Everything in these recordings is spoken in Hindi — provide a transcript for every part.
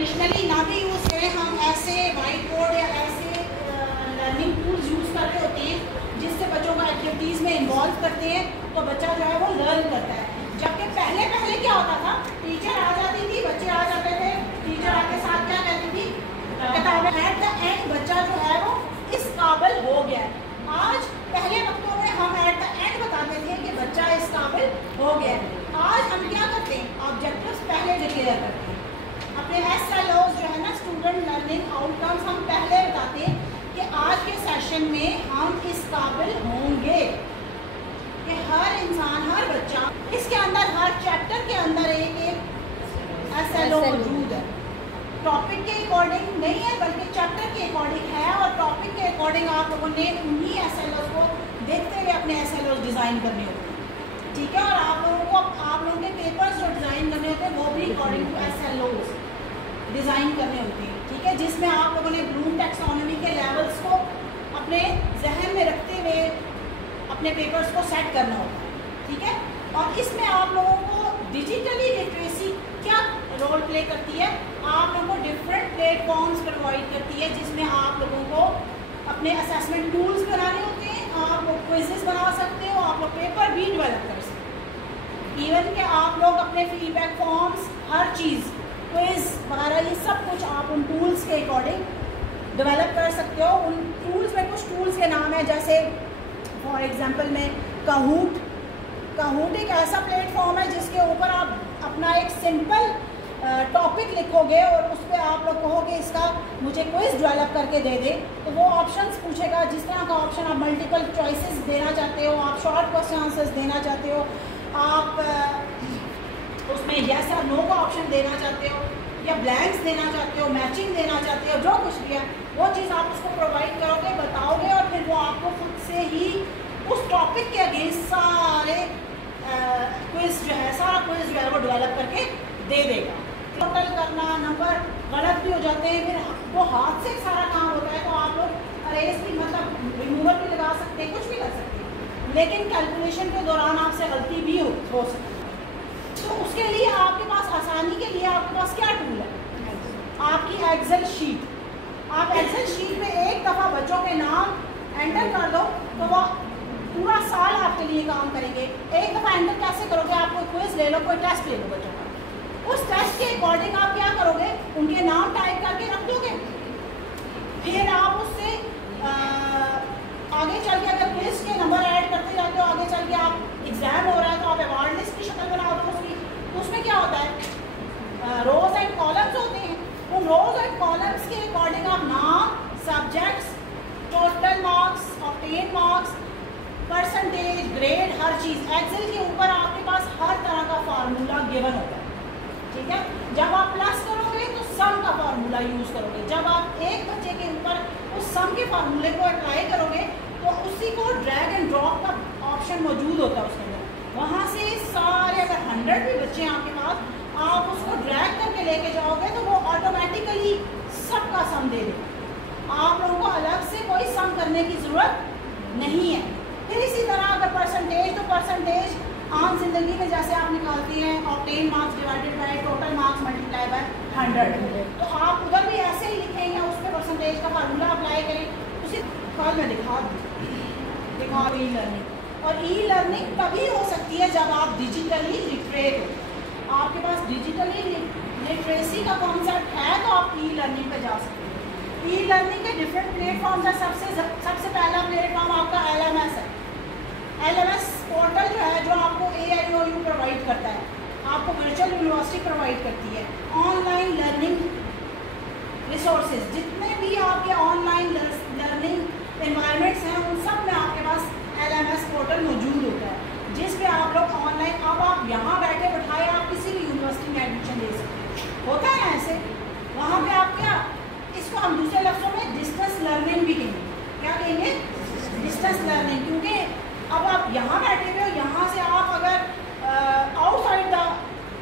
ट्रेडिशनली ना भी यूज़ करें, हम ऐसे वाइट बोर्ड या ऐसे लर्निंग टूल्स यूज़ कर रहे होते हैं जिससे बच्चों को एक्टिविटीज़ में इन्वॉल्व करते हैं, तो बच्चा जो है वो लर्न करता है। जबकि पहले क्या होता था, टीचर आ जाती थी, बच्चे आ जाते थे, टीचर आपके साथ क्या कहती थी, किताबें, एट द एंड बच्चा जो है वो इस काबिल हो गया है। आज पहले वक्तों में हम एट द एंड बताते थे कि बच्चा इस काबिल हो गया है। आज हम क्या करते हैं, ऑब्जेक्टिव्स पहले डिक्लेयर करते हैं। अपने SLOs जो है ना, स्टूडेंट लर्निंग आउटकम्स, हम पहले बताते हैं कि आज के सेशन में हम इस काबिल होंगे कि हर इंसान, हर बच्चा, इसके अंदर हर चैप्टर के अंदर एक SLO मौजूद है। टॉपिक के अकॉर्डिंग नहीं है बल्कि चैप्टर के अकॉर्डिंग है, और टॉपिक के अकॉर्डिंग आप लोगों ने उन्हीं SLOs को देखते हुए अपने SLOs डिज़ाइन करने होते हैं, ठीक है। और आप लोगों के पेपर्स जो डिज़ाइन करने होते हैं वो भी अकॉर्डिंग टू SLOs डिज़ाइन करने होते हैं, ठीक है, जिसमें आप लोगों ने ब्लूम टैक्सोनॉमी के लेवल्स को अपने जहन में रखते हुए अपने पेपर्स को सेट करना होता है, ठीक है। और इसमें आप लोगों को डिजिटली लिटरेसी क्या रोल प्ले करती है, आप लोगों को डिफरेंट प्लेटफॉर्म्स प्रोवाइड करती है जिसमें आप लोगों को अपने असेसमेंट टूल्स बनाने होते हैं, आप लोग क्विज़ेस बना सकते हो, आप लोग पेपर भी डेवलप कर सकते हो, इवन कि आप लोग अपने फीडबैक फॉर्म्स, हर चीज़, क्विज़ वगैरह, ये सब कुछ आप उन टूल्स के अकॉर्डिंग डेवलप कर सकते हो। उन टूल्स में कुछ टूल्स के नाम है, जैसे फॉर एग्जांपल में काहूट एक ऐसा प्लेटफॉर्म है जिसके ऊपर आप अपना एक सिंपल टॉपिक लिखोगे और उस पर आप लोग कहोगे इसका मुझे क्विज़ डेवलप करके दे दे, तो वो ऑप्शंस पूछेगा। जिस तरह का ऑप्शन आप मल्टीपल चॉइसेस देना चाहते हो, आप शॉर्ट क्वेश्चन आंसर्स देना चाहते हो, आप उसमें यस और नो का ऑप्शन देना चाहते हो, या ब्लैंक्स देना चाहते हो, मैचिंग देना चाहते हो, जो कुछ भी है वो चीज़ आप उसको प्रोवाइड करोगे, बताओगे, और फिर वो आपको खुद से ही उस टॉपिक के अगेंस्ट सारे क्विज़ जो है, सारा क्विज़ जो है वो डेवलप करके दे देगा। टोटल करना, नंबर गलत भी हो जाते हैं, फिर वो हाथ से सारा काम होता है, तो आप लोग अरेज भी, मतलब रिमूवल भी लगा सकते हैं, कुछ भी कर सकते हैं, लेकिन कैलकुलेशन के दौरान आपसे गलती भी हो सकती है। तो उसके लिए आपके पास, आसानी के लिए आपके पास क्या टूल है, आपकी एक्सेल शीट। आप एक्सेल शीट में एक दफ़ा बच्चों के नाम एंटर कर दो तो वो पूरा साल आपके लिए काम करेंगे। एक दफ़ा एंटर कैसे करोगे, आप कोई क्विज़ ले लो, कोई टेस्ट ले लो बच्चों का, उस टेस्ट के अकॉर्डिंग आप क्या करोगे, उनके नाम टाइप करके रख दोगे, फिर आप उससे आगे चल के अगर क्विज़ के नंबर ऐड करते जाते हो, आगे चल के आप एग्ज़ाम हो रहा है तो आप अवार्ड लिस्ट की शक्ल बना दो उसकी। उसमें क्या होता है, रोज एंड कॉलम्स होते हैं, उन रोज एंड कॉलम्स के अकॉर्डिंग आप नाम, subjects, total marks, obtain marks, percentage, grade, हर चीज़ एक्सेल के ऊपर आपके पास हर तरह का फार्मूला गिवन होता है, ठीक है। जब आप प्लस करोगे तो सम का फार्मूला यूज़ करोगे, जब आप एक बच्चे के ऊपर उस सम के फार्मूले को अप्लाई करोगे तो उसी को ड्रैग एंड ड्रॉप का ऑप्शन मौजूद होता है उसके अंदर, वहाँ से सारे, अगर 100 भी बच्चे हैं आपके पास, आप उसको ड्रैग करके लेके जाओगे तो वो ऑटोमेटिकली सबका सम दे देगा, आप लोगों को अलग से कोई सम करने की ज़रूरत नहीं है। फिर इसी तरह अगर परसेंटेज, तो परसेंटेज आम जिंदगी में जैसे आप निकालती हैं, obtain marks divided by total marks multiply by 100, तो आप उधर भी ऐसे ही लिखेंगे, उस पर परसेंटेज का फार्मूला अप्लाई करें। उसी कल मैं दिखा ई लर्निंग, और ई लर्निंग तभी हो सकती है जब आप डिजिटली लिटरेट हो, आपके पास डिजिटली लिटरेसी का कॉन्सेप्ट है तो आप ई लर्निंग पे जा सकते हैं। ई लर्निंग के डिफरेंट प्लेटफॉर्म्स हैं। सबसे पहला प्लेटफॉर्म आपका LMS है। LMS पोर्टल जो है, जो आपको AIOU प्रोवाइड करता है, आपको वर्चुअल यूनिवर्सिटी प्रोवाइड करती है, ऑनलाइन लर्निंग रिसोर्सेज, जितने भी आपके ऑनलाइन लर्निंग एनवायरनमेंट्स हैं उन सब में आपके पास LMS पोर्टल मौजूद होता है, जिस पे आप लोग ऑनलाइन, अब आप यहाँ बैठे बैठाए आप किसी भी यूनिवर्सिटी में एडमिशन ले सकते हैं, होता है ऐसे। वहाँ पे आप क्या, इसको हम दूसरे लफ्ज़ों में डिस्टेंस लर्निंग भी कहेंगे। क्या कहेंगे? डिस्टेंस लर्निंग, क्योंकि अब आप यहाँ बैठे हुए हो, यहाँ से आप अगर आउटसाइड द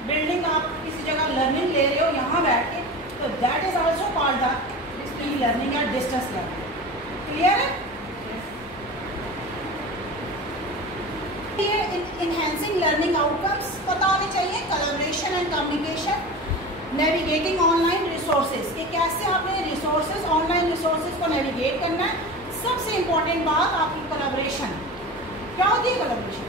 बिल्डिंग आप किसी जगह लर्निंग ले रहे हो यहाँ बैठ के, तो that is also called the e learning या डिस्टेंस लर्निंग। क्लियर है? इनहेंसिंग लर्निंग आउटकम्स पता होने चाहिए, collaboration and communication, navigating online resource. Navigate करना है। सबसे इम्पोर्टेंट बात आपकी कोलैबोरेशन। क्या होती है कोलैबोरेशन?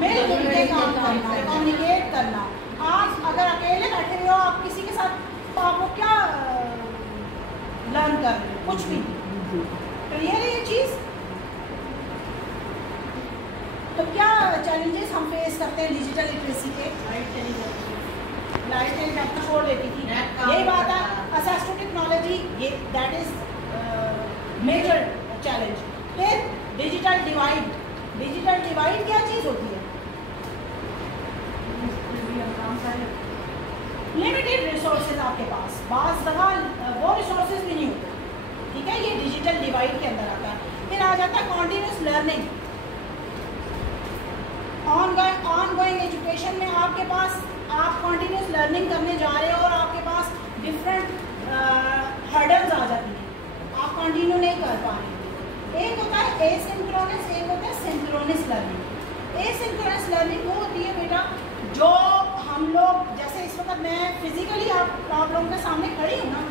मिलजुल के काम करना, कम्युनिकेट करना। आप अगर अकेले बैठे हुए हो, आप किसी के साथ आपको क्या लर्न कर रहे हो? कुछ भी नहीं। क्लियर है ये चीज़? तो क्या चैलेंजेस हम फेस करते हैं डिजिटल लिटरेसी के? लाइट चली जाती छोड़ देती थी, यही बात है। असेस टू टेक्नोलॉजी, ये दैट इज मेजर चैलेंज। फिर डिजिटल डिवाइड। डिजिटल डिवाइड क्या चीज़ होती है? लिमिटेड रिसोर्सेज आपके पास, बाज़ दफ़ा वो रिसोर्सेज भी नहीं होते, ठीक है। ये डिजिटल डिवाइड के अंदर आता है। फिर आ जाता है कॉन्टिन्यूस लर्निंग। ऑनगोइंग एजुकेशन में आपके पास आप कॉन्टिन्यूस लर्निंग करने जा रहे हो और आपके पास डिफरेंट हर्डल्स आ जाती हैं, आप कंटिन्यू नहीं कर पा रहे। एक होता है एसिंक्रोनस, एक होता है सिंक्रोनस लर्निंग। एसिंक्रोनस लर्निंग वो होती है बेटा जो हम लोग, जैसे इस वक्त मैं फिजिकली आप लोगों के सामने खड़ी हूँ ना,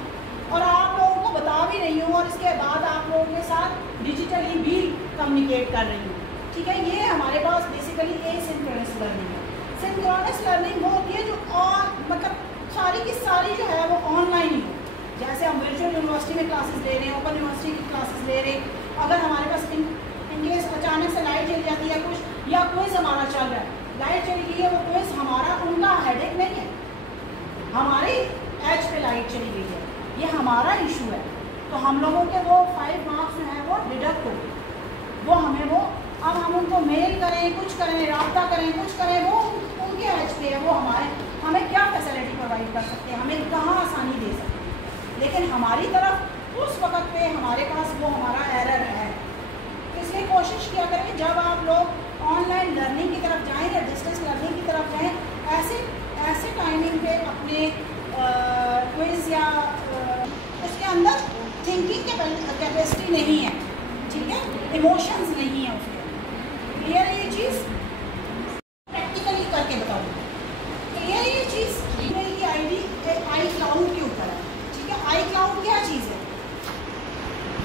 और आप लोगों को बता भी रही हूँ, और इसके बाद आप लोगों के साथ डिजिटली भी कम्युनिकेट कर रही हूँ, ठीक है। ये हमारे पास बेसिकली एसिंक्रोनस लर्निंग है। सिंक्रोनस लर्निंग वो होती है जो और मतलब सारी की सारी जो है वो ऑनलाइन ही हो। जैसे हम वर्चुअल यूनिवर्सिटी में क्लासेस ले रहे हैं, ओपन यूनिवर्सिटी की क्लासेस ले रहे हैं, अगर हमारे पास इनकेस अचानक से लाइट चली जाती है कुछ, या क्विज हमारा चल रहा है, लाइट चली गई है, वो क्विज हमारा उनका हेडेक नहीं है, हमारी एज पे लाइट चली गई है, ये हमारा इशू है। तो हम लोगों के वो 5 मार्क्स जो है वो डिडक्ट हो, वो हमें वो, अब हम उनको मेल करें, कुछ करें, राब्ता करें, कुछ करें, वो उनके एज पे है, वो हमें क्या फैसिलिटी प्रोवाइड कर सकते हैं, हमें कहाँ आसानी दे सकते हैं, लेकिन हमारी तरफ उस वक्त पे हमारे पास वो हमारा एरर है। इसलिए कोशिश किया करें जब आप लोग ऑनलाइन लर्निंग की तरफ जाएं या डिस्टेंस लर्निंग की तरफ जाएं, ऐसे टाइमिंग पे अपने क्विज या उसके अंदर थिंकिंग कैपेसिटी नहीं है, ठीक है, इमोशंस नहीं है उसके। क्लियर है ये चीज़? प्रैक्टिकली करके बताऊँ। क्लियर है ये चीज़? ईमेल की आईडी आई क्लाउड के ऊपर है, ठीक है। आई क्लाउड क्या चीज़ है?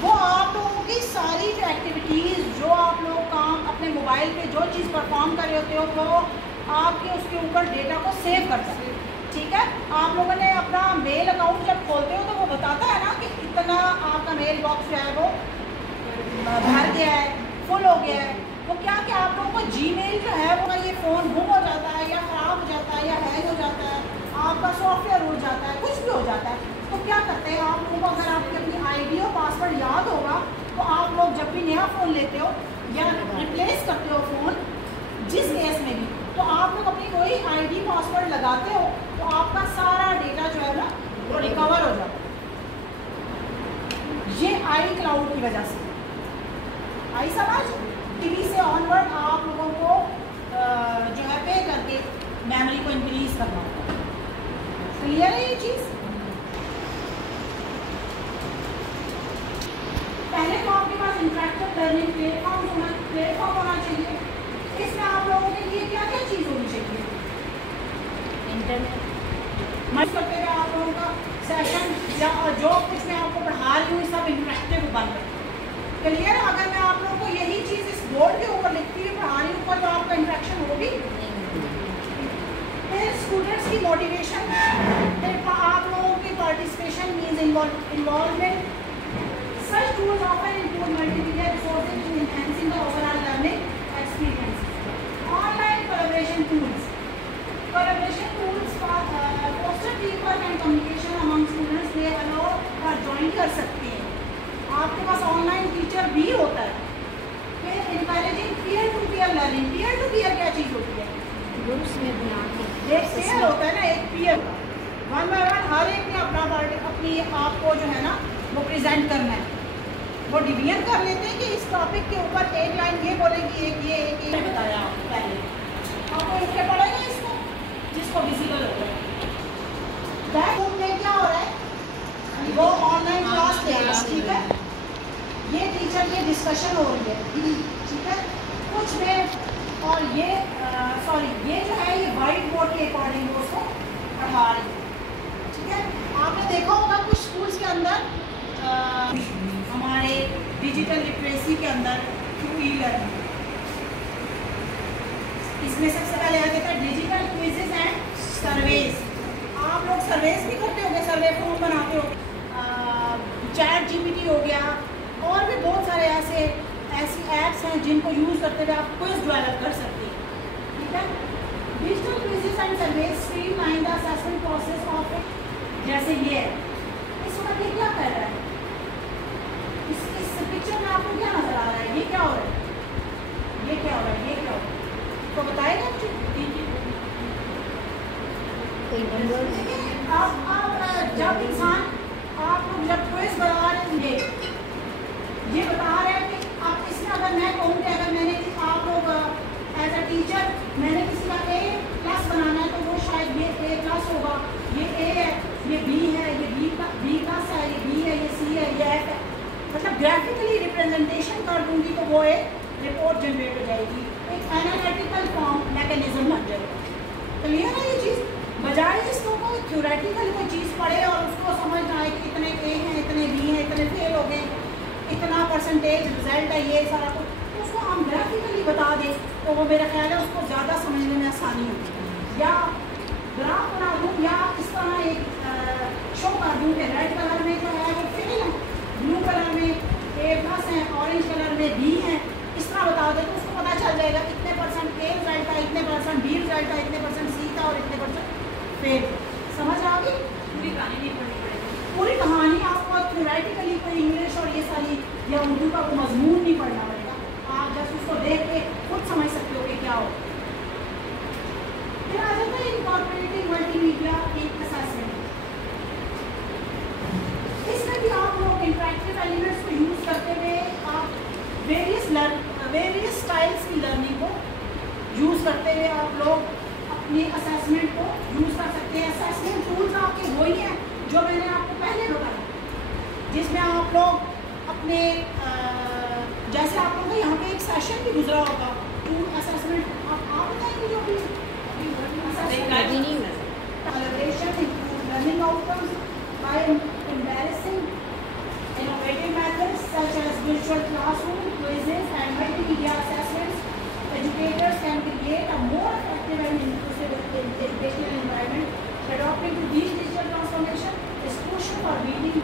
वो आप लोगों की सारी जो एक्टिविटीज़, जो आप लोग काम अपने मोबाइल पे जो चीज़ परफॉर्म कर रहे होते हो, वो आपके उसके ऊपर डेटा को सेव करता है, ठीक है। आप लोगों ने अपना मेल अकाउंट जब खोलते हो तो वो बताता है ना कि इतना आपका मेल बॉक्स जो है वो भर गया है, फुल हो गया है। वो क्या कि आप लोगों को जीमेल जो है वो ये फ़ोन गुम हो जाता है, या ख़राब हो जाता है, या हैंग हो जाता है, आपका सॉफ्टवेयर उड़ जाता है, कुछ भी हो जाता है, तो क्या करते हैं आप लोगों को, अगर आपकी अपनी आईडी और पासवर्ड याद होगा तो आप लोग जब भी नया फ़ोन लेते हो या रिप्लेस करते हो फ़ोन, जिस केस में भी, तो आप लोग अपनी वही आईडी पासवर्ड लगाते हो, तो आपका सारा डेटा जो है ना वो रिकवर हो जाता है। ये आई क्लाउड की वजह से आई समझ। टीवी से ऑनवर्ड आप लोगों को जो है पे करके मेमोरी को इंक्रीज करना होता है। क्लियर है ये चीज़? पहले तो आपके पास इंटरेक्टिव लर्निंग प्लेटफॉर्म होना चाहिए। इसमें आप लोगों के लिए क्या क्या चीज़ होनी चाहिए? इंटरनेट करते हुए आप लोगों का सेशन या जो कुछ मैं आपको पढ़ा रही हूँ सब इंटरेक्टिव बन रहे। क्लियर? अगर मैं आप लोगों को यही चीज़ इस बोर्ड के ऊपर लिखती हुई पढ़ा रही हूँ तो आपका इंटरेक्शन होगी। फिर स्टूडेंट्स की मोटिवेशन, फिर आप लोगों की participation means involvement. Such tools often include multimedia resources to enhancing the overall learning experience. Online collaboration tools. Collaboration tools foster teamwork and communication among students. They allow or join कर सकते हैं। आपके पास ऑनलाइन टीचर भी होता है। फिर encouraging peer to peer learning. Peer to peer क्या चीज़ होती है? ग्रुप्स में बना के एक पेयर होता है ना, एक peer का 1 by 1 हर एक ने अपनी आपको जो है ना वो प्रेजेंट करना है। वो डिवीजन कर लेते हैं कि इस टॉपिक के ऊपर एक लाइन ये बोलेगी, एक ये बताया आपको पहले, आपको इसके पड़ेगा इसको जिसको विजिबल हो गया। बैकरूम में क्या हो रहा है, वो ऑनलाइन क्लास ले रहा है, ठीक है, ये टीचर की डिस्कशन हो रही है, ठीक है, कुछ में और ये ये जो है ये वाइट बोर्ड के अकॉर्डिंग उसको पढ़ा रही है, ठीक है। आपने देखा होगा कुछ स्कूल डिजिटल लिटरेसी के अंदर थ्रू ई लर्निंग। इसमें सबसे पहले आ जाता है डिजिटल क्विजेज एंड सर्वेज। आप लोग सर्वेज भी करते होंगे, सर्वे फॉर्म बनाते हो, चैट जीपीटी हो गया, और भी बहुत सारे ऐसी ऐप्स हैं जिनको यूज़ करते हुए आप क्विज डेवलप कर सकते हैं। ठीक है, digital quizzes and surveys streamline the assessment process of it. जैसे ये है, इस वक्त ये क्या कर रहा है, इस पिक्चर में आपको क्या नजर आ रहा है, ये क्या हो रहा है, ये क्या हो रहा है, ये क्या हो रहा है, तो बताएगा मुझे। अब जब इंसान आप लोग जब क्विज बता रहे होंगे, ये बता रहे हैं कि आप इसमें अगर मैं कहूँ कि अगर मैंने आप लोग एज अ टीचर मैंने किसी का ए प्लस बनाना है तो वो शायद ये ए प्लस होगा, ये ए है, ये बी है, ये बी प्लस है, ये बी है, ये सी है, ये एफ है। मतलब ग्राफिकली रिप्रेजेंटेशन कर दूंगी तो वो एक रिपोर्ट जनरेट हो जाएगी, एक एनालिटिकल फॉर्म मैकेनिज्म बन जाएगा। क्लियर है ये चीज़, बजाय इसको कोई थ्योरेटिकल कोई चीज़ पढ़े और उसको समझ ना आए कि इतने ए हैं, इतने बी हैं, इतने फेल हो गए, इतना परसेंटेज रिजल्ट है, ये सारा कुछ, तो उसको हम ग्राफिकली बता दें तो वो मेरा ख्याल है उसको ज़्यादा समझने में आसानी होगी। या ग्राफ बना दूँ या इस तरह एक शो कर दूँ कि रेड कलर में जो है वो फेल है, ब्लू कलर में ए प्लस है, ऑरेंज कलर में बी है, इस तरह बता दें तो उसको पता चल जाएगा इतने परसेंट ए रिजल्ट था, इतने परसेंट बी रिजल्ट था, इतने परसेंट सी था और इतने परसेंट फेल। समझ आ गई? पूरी कहानी नहीं पढ़नी पड़ेगी, पूरी कहानी आपको थ्योरेटिकली कोई इंग्लिश और ये सारी या उर्दू का कोई मजमून नहीं पढ़ना पड़ेगा, आप जस्ट उसको देख के खुद समझ सकते हो कि क्या हो। फिर आ जाता है इनकॉर्पोरेटिंग मल्टीमीडिया इन असेसमेंट। इसमें भी आप लोग इंटरैक्टिव एलिमेंट्स को यूज़ करते हुए आप वेरियस स्टाइल्स की लर्निंग को यूज़ करते हुए आप लोग अपनी असेसमेंट को यूज़ कर सकते हैं। असेसमेंट टूल्स आपके वही हैं जो मैंने आपको पहले बताया, जिसमें आप लोग अपने जैसे आप लोगों का यहाँ पे एक सेशन भी गुजरा होगा टूल असेसमेंट, आप बताएंगे जो भी collaboration improve learning outcomes by embarrassing innovative methods such as virtual classroom, quizzes and multimedia assessments. Educators can create a more effective and inclusive educational environment. Adopting to these digital transformation is crucial for meeting